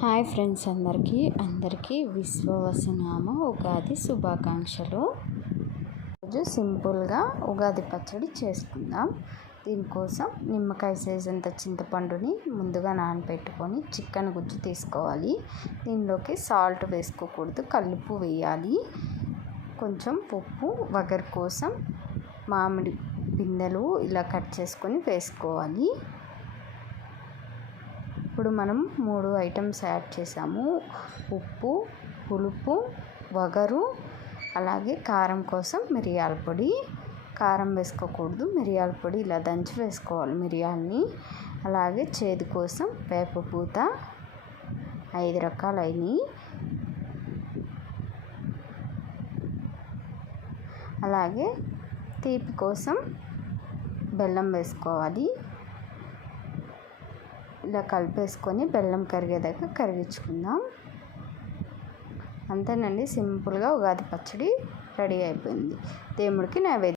Hi friends, అందరికీ విశ్వవసునామ ఉగాది శుభాకాంక్షలు. రోజు సింపుల్గా ఉగాది పచ్చడి చేసుకుందాం. దీనికోసం నిమ్మకాయ సైజ్ అంత చింతపండుని ముందుగా నానబెట్టుకొని చికెన్ గుజ్జు తీసుకోవాలి. దీనిలోకి సాల్ట్ వేసుకోకూడదు, కల్లుప్పు వేయాలి. కొంచెం ఉప్పు, వగరు కోసం మామిడి పిందెలు ఇలా కట్ చేసుకొని వేసుకోవాలి. ఇప్పుడు మనం 3 ఐటమ్స్ యాడ్ చేసాము. ఉప్పు, పులుపు, వగరు, అలాగే కారం కోసం మిరియాల పొడి. కారం వేసుకోకూడదు, మిరియాల పొడి ఇలా దంచి వేసుకోవాలి మిరియాలని. అలాగే చేదు కోసం వేప పూత 5 రకాలు అయినాయి. అలాగే తీపి కోసం బెల్లం వేసుకోవాలి. ఇలా కలిపేసుకొని బెల్లం కరిగేదాకా కరిగించుకుందాం. అంతేనండి, సింపుల్గా ఉగాది పచ్చడి రెడీ అయిపోయింది. దేవుడికి నైవేద్యం.